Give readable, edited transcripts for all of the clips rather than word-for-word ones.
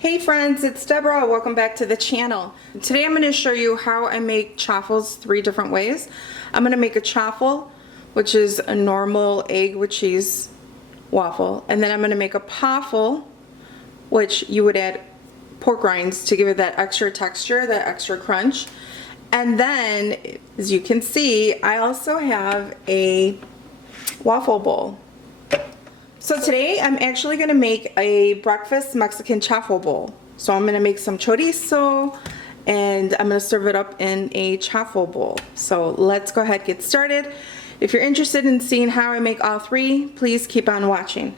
Hey friends, it's Deborah. Welcome back to the channel. Today I'm going to show you how I make chaffles 3 different ways. I'm going to make a chaffle, which is a normal egg with cheese waffle, and then I'm going to make a paffle, which you would add pork rinds to give it that extra texture, that extra crunch. And then, as you can see, I also have a waffle bowl. So today I'm actually going to make a breakfast Mexican chaffle bowl. So I'm going to make some chorizo and I'm going to serve it up in a chaffle bowl. So let's go ahead and get started. If you're interested in seeing how I make all 3, please keep on watching.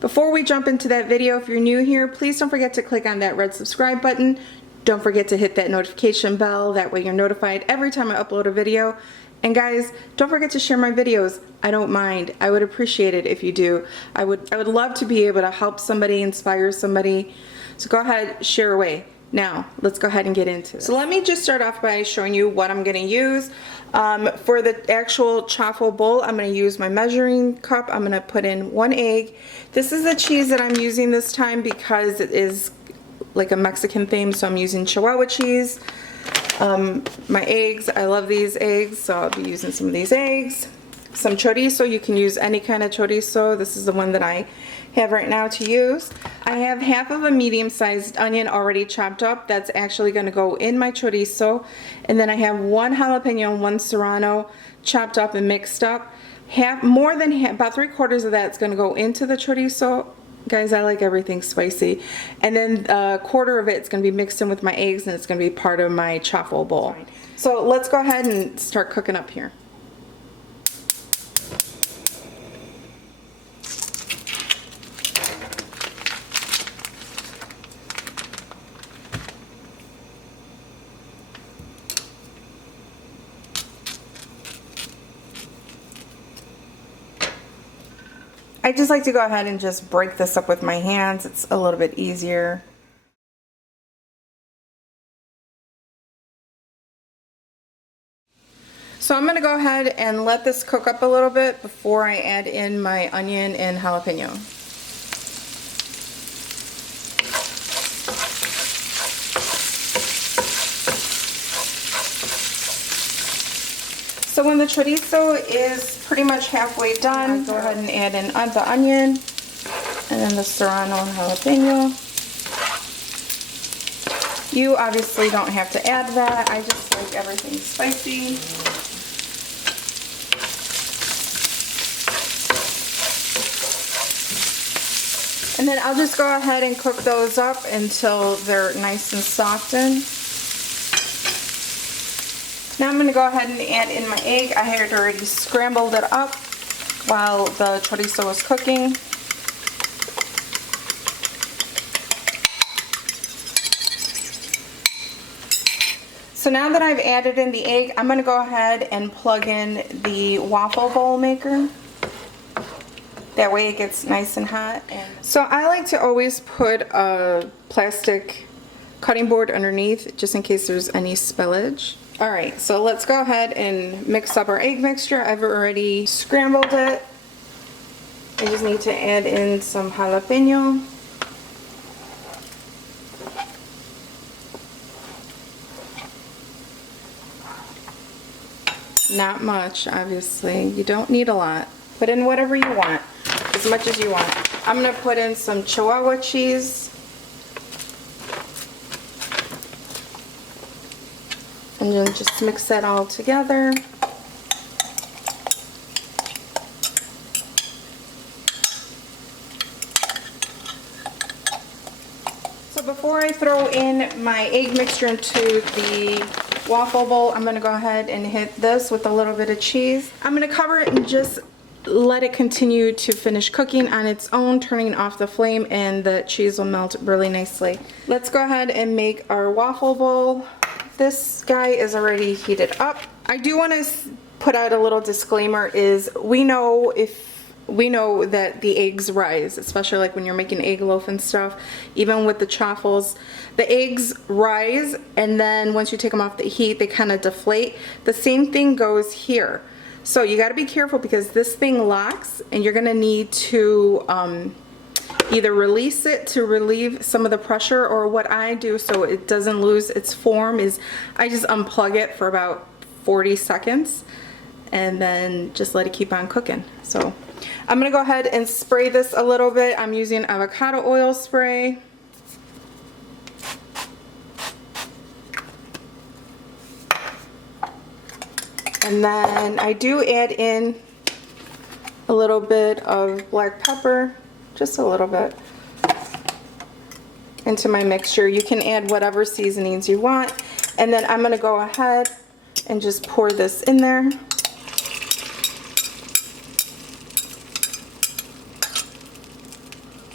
Before we jump into that video, if you're new here, please don't forget to click on that red subscribe button. Don't forget to hit that notification bell. That way you're notified every time I upload a video. And guys, don't forget to share my videos. I don't mind. I would appreciate it if you do. I would love to be able to help somebody, inspire somebody. So go ahead, share away. Now, let's go ahead and get into it. So let me just start off by showing you what I'm going to use. For the actual chaffle bowl, I'm going to use my measuring cup. I'm going to put in 1 egg. This is the cheese that I'm using this time because it is like a Mexican theme, so I'm using Chihuahua cheese. My eggs, I love these eggs, so I'll be using some of these eggs. Some chorizo, you can use any kind of chorizo. This is the one that I have right now to use. I have half of a medium-sized onion already chopped up. That's actually going to go in my chorizo. And then I have 1 jalapeno and 1 serrano chopped up and mixed up. More than half, about 3/4 of that's going to go into the chorizo. Guys, I like everything spicy. And then 1/4 of it's going to be mixed in with my eggs and it's going to be part of my chaffle bowl. So let's go ahead and start cooking up here. I just like to go ahead and just break this up with my hands. It's a little bit easier. So I'm going to go ahead and let this cook up a little bit before I add in my onion and jalapeno. So when the chorizo is pretty much halfway done, go ahead and add in the onion and then the serrano and jalapeno. You obviously don't have to add that. I just like everything spicy. And then I'll just go ahead and cook those up until they're nice and softened. Now I'm going to go ahead and add in my egg. I had already scrambled it up while the chorizo was cooking. So now that I've added in the egg, I'm going to go ahead and plug in the waffle bowl maker. That way it gets nice and hot. So I like to always put a plastic cutting board underneath just in case there's any spillage. Alright, so let's go ahead and mix up our egg mixture. I've already scrambled it. I just need to add in some jalapeno. Not much, obviously. You don't need a lot. Put in whatever you want, as much as you want. I'm going to put in some Chihuahua cheese. And then just mix that all together. So before I throw in my egg mixture into the waffle bowl, I'm going to go ahead and hit this with a little bit of cheese. I'm going to cover it and just let it continue to finish cooking on its own, turning off the flame, and the cheese will melt really nicely. Let's go ahead and make our waffle bowl. This guy is already heated up. I do want to put out a little disclaimer is we know that the eggs rise, especially like when you're making egg loaf and stuff. Even with the chaffles, the eggs rise and then once you take them off the heat, they kind of deflate. The same thing goes here. So you got to be careful because this thing locks and you're going to need to either release it to relieve some of the pressure, or what I do so it doesn't lose its form is I just unplug it for about 40 seconds and then just let it keep on cooking. So I'm gonna go ahead and spray this a little bit. I'm using avocado oil spray. And then I do add in a little bit of black pepper, just a little bit, into my mixture. You can add whatever seasonings you want. And then I'm gonna go ahead and just pour this in there.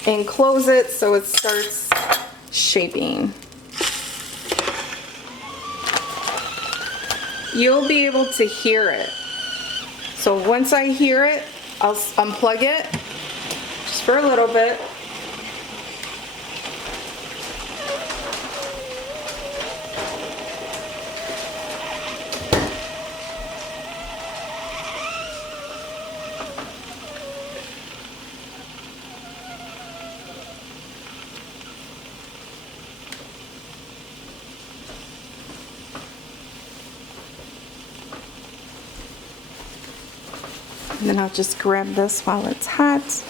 And close it so it starts shaping. You'll be able to hear it. So once I hear it, I'll unplug it just for a little bit. And then I'll just grab this while it's hot.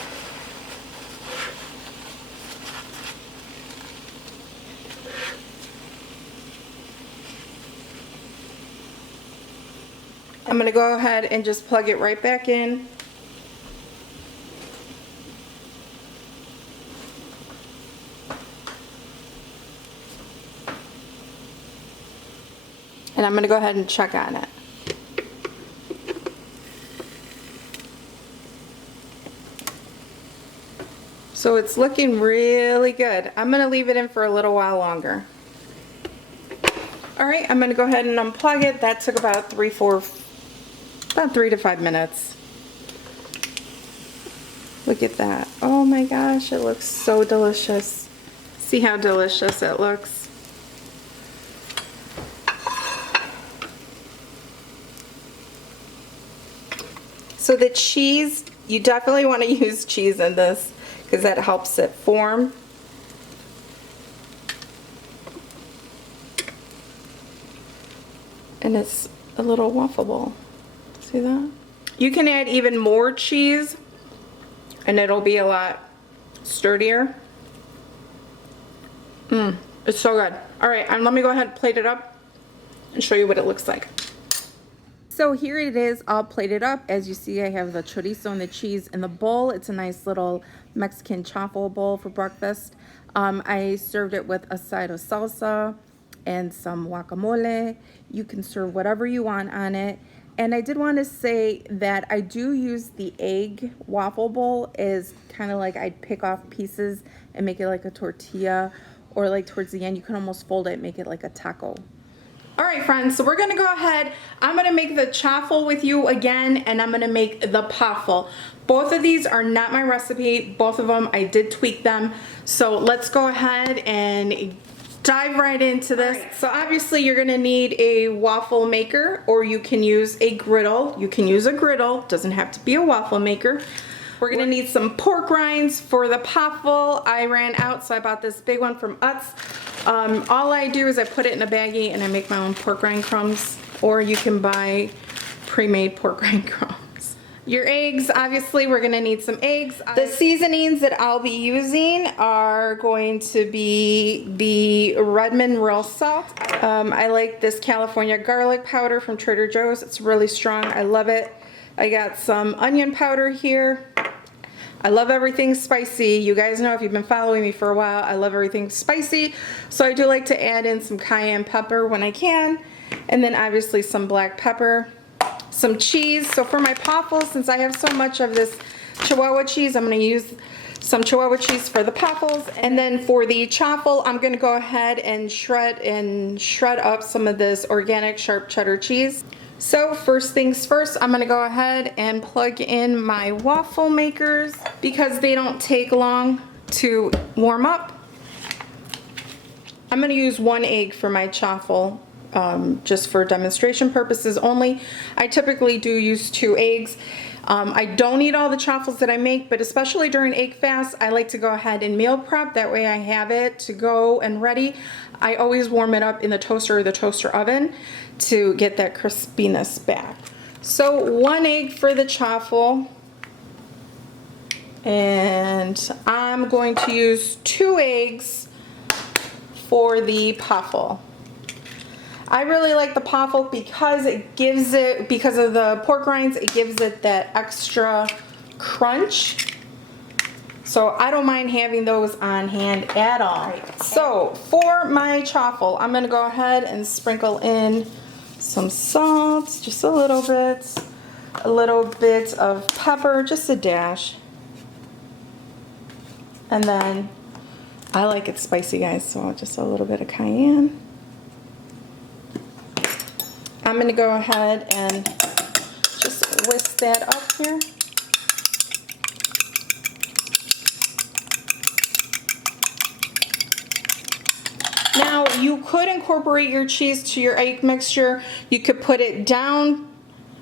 I'm going to go ahead and just plug it right back in. And I'm going to go ahead and check on it. So it's looking really good. I'm gonna leave it in for a little while longer. All right, I'm gonna go ahead and unplug it. That took about 3 to 5 minutes. Look at that. Oh my gosh, it looks so delicious. See how delicious it looks. So the cheese, you definitely want to use cheese in this, because that helps it form. And it's a little waffle ball. See that? You can add even more cheese and it'll be a lot sturdier. It's so good. All right, let me go ahead and plate it up and show you what it looks like. So here it is all plated up. As you see, I have the chorizo and the cheese in the bowl. It's a nice little Mexican chaffle bowl for breakfast. I served it with a side of salsa and some guacamole. You can serve whatever you want on it. And I did want to say that I do use the egg waffle bowl as kind of like I'd pick off pieces and make it like a tortilla, or like towards the end you can almost fold it and make it like a taco. All right, friends, so we're gonna go ahead. I'm gonna make the chaffle with you again, and I'm gonna make the Paffle. Both of these are not my recipe. Both of them, I did tweak them. So let's go ahead and dive right into this. Right. So obviously you're gonna need a waffle maker, or you can use a griddle. You can use a griddle, doesn't have to be a waffle maker. We're gonna need some pork rinds for the Paffle. I ran out, so I bought this big one from Utz. All I do is I put it in a baggie and I make my own pork rind crumbs, or you can buy pre-made pork rind crumbs. Your eggs, obviously we're gonna need some eggs. The seasonings that I'll be using are going to be the Redmond Real Salt. I like this California garlic powder from Trader Joe's. It's really strong, I love it. I got some onion powder here. I love everything spicy. You guys know, if you've been following me for a while, I love everything spicy. So I do like to add in some cayenne pepper when I can. And then obviously some black pepper, some cheese. So for my Paffle, since I have so much of this Chihuahua cheese, I'm gonna use some Chihuahua cheese for the Paffles. And then for the chaffle, I'm gonna go ahead and shred up some of this organic sharp cheddar cheese. So first things first, I'm gonna go ahead and plug in my waffle makers because they don't take long to warm up. I'm gonna use 1 egg for my chaffle, just for demonstration purposes only. I typically do use 2 eggs. I don't eat all the chaffles that I make, but especially during egg fast, I like to go ahead and meal prep. That way I have it to go and ready. I always warm it up in the toaster or the toaster oven to get that crispiness back. So 1 egg for the chaffle, and I'm going to use 2 eggs for the Paffle. I really like the Paffle because it gives it, because of the pork rinds, it gives it that extra crunch. So I don't mind having those on hand at all. So for my chaffle, I'm gonna go ahead and sprinkle in some salt, just a little bit of pepper, just a dash. And then I like it spicy, guys, so just a little bit of cayenne. I'm going to go ahead and just whisk that up here. Now, you could incorporate your cheese to your egg mixture. You could put it down.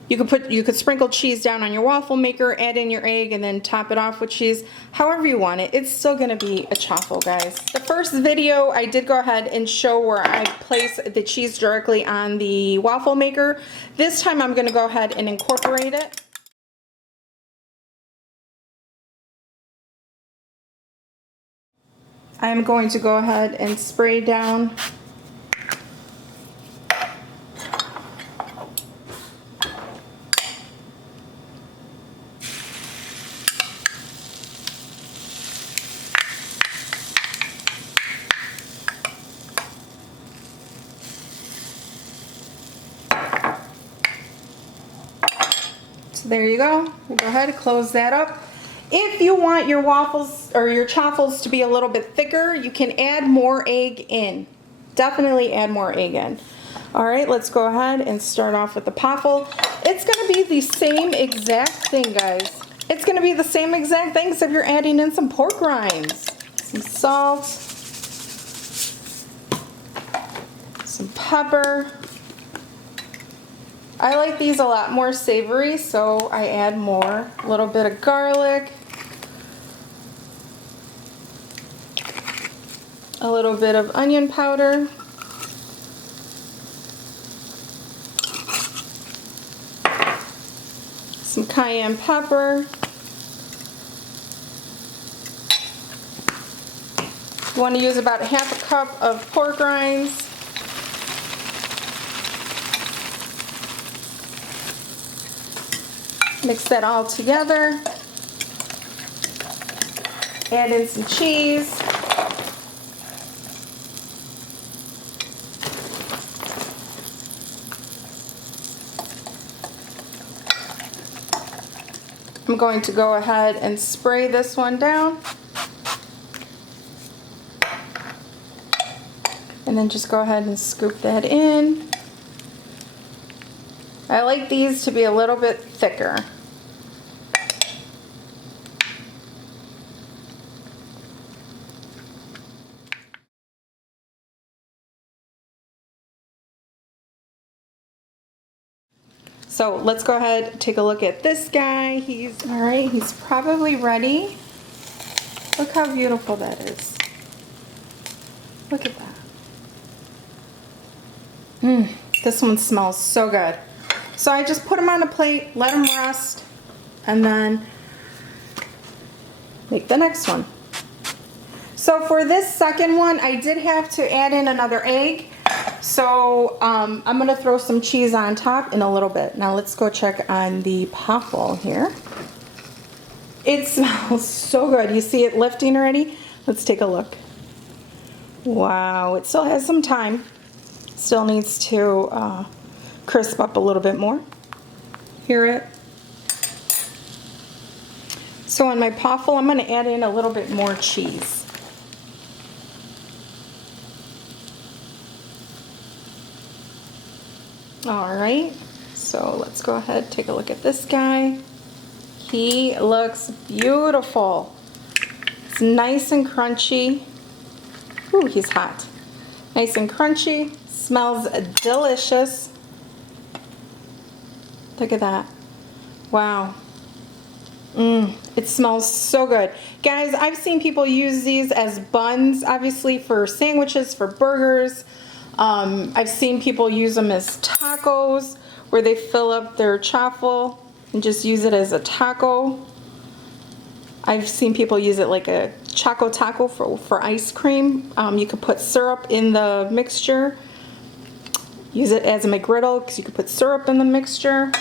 You could sprinkle cheese down on your waffle maker, add in your egg, and then top it off with cheese. However you want it. It's still going to be a chaffle, guys. The first video, I did go ahead and show where I place the cheese directly on the waffle maker. This time, I'm going to go ahead and incorporate it. I'm going to go ahead and spray down So there you go. We'll go ahead and close that up. If you want your waffles or your chaffles to be a little bit thicker, you can add more egg in. Definitely add more egg in. All right, let's go ahead and start off with the Paffle. It's gonna be the same exact thing, guys. It's gonna be the same exact thing except you're adding in some pork rinds, some salt, some pepper. I like these a lot more savory, so I add more. A little bit of garlic, a little bit of onion powder, some cayenne pepper. You want to use about 1/2 cup of pork rinds. Mix that all together. Add in some cheese. I'm going to go ahead and spray this one down. And then just go ahead and scoop that in. I like these to be a little bit thicker. So let's go ahead and take a look at this guy. All right, he's probably ready. Look how beautiful that is. Look at that. This one smells so good. So I just put them on a plate, let them rest, and then make the next one. So for this second one, I did have to add in another egg. So I'm gonna throw some cheese on top in a little bit. Now let's go check on the Paffle here. It smells so good. You see it lifting already? Let's take a look. Wow, it still has some time. Still needs to crisp up a little bit more. Hear it? So on my Paffle, I'm gonna add in a little bit more cheese. All right, so let's go ahead, take a look at this guy. He looks beautiful. It's nice and crunchy. Ooh, he's hot. Nice and crunchy, smells delicious. Look at that. Wow. It smells so good. Guys, I've seen people use these as buns, obviously for sandwiches, for burgers. I've seen people use them as tacos, where they fill up their chaffle and just use it as a taco. I've seen people use it like a choco taco for ice cream. You could put syrup in the mixture. Use it as a McGriddle because you could put syrup in the mixture.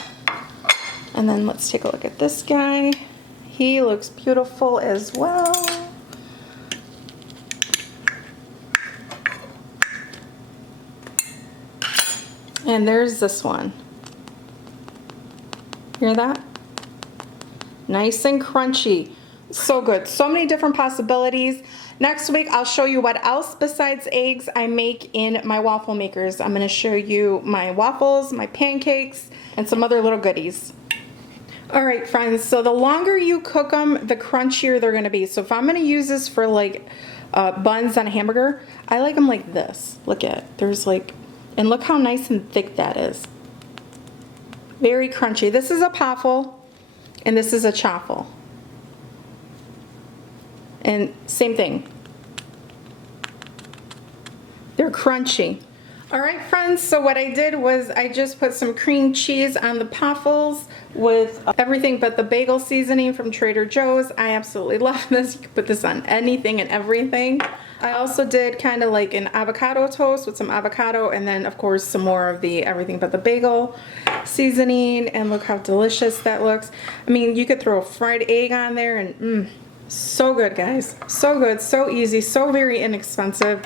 And then let's take a look at this guy. He looks beautiful as well. And there's this one. Hear that? Nice and crunchy. So good. So many different possibilities. Next week, I'll show you what else besides eggs I make in my waffle makers. I'm going to show you my waffles, my pancakes, and some other little goodies. All right, friends, so the longer you cook them, the crunchier they're going to be. So if I'm going to use this for like buns on a hamburger, I like them like this. Look at it. There's like, and look how nice and thick that is. Very crunchy. This is a Paffle, and this is a Chaffle. And same thing. They're crunchy. All right, friends, so what I did was I just put some cream cheese on the Paffles with everything but the bagel seasoning from Trader Joe's. I absolutely love this. You can put this on anything and everything. I also did kind of like an avocado toast with some avocado, and then of course some more of the everything but the bagel seasoning, and look how delicious that looks. I mean, you could throw a fried egg on there and so good, guys. So good, so easy, so very inexpensive.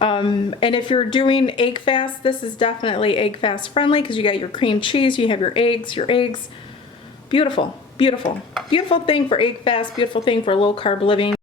And if you're doing egg fast, this is definitely egg fast friendly because you got your cream cheese, you have your eggs. Beautiful, beautiful, beautiful thing for egg fast, beautiful thing for low carb living.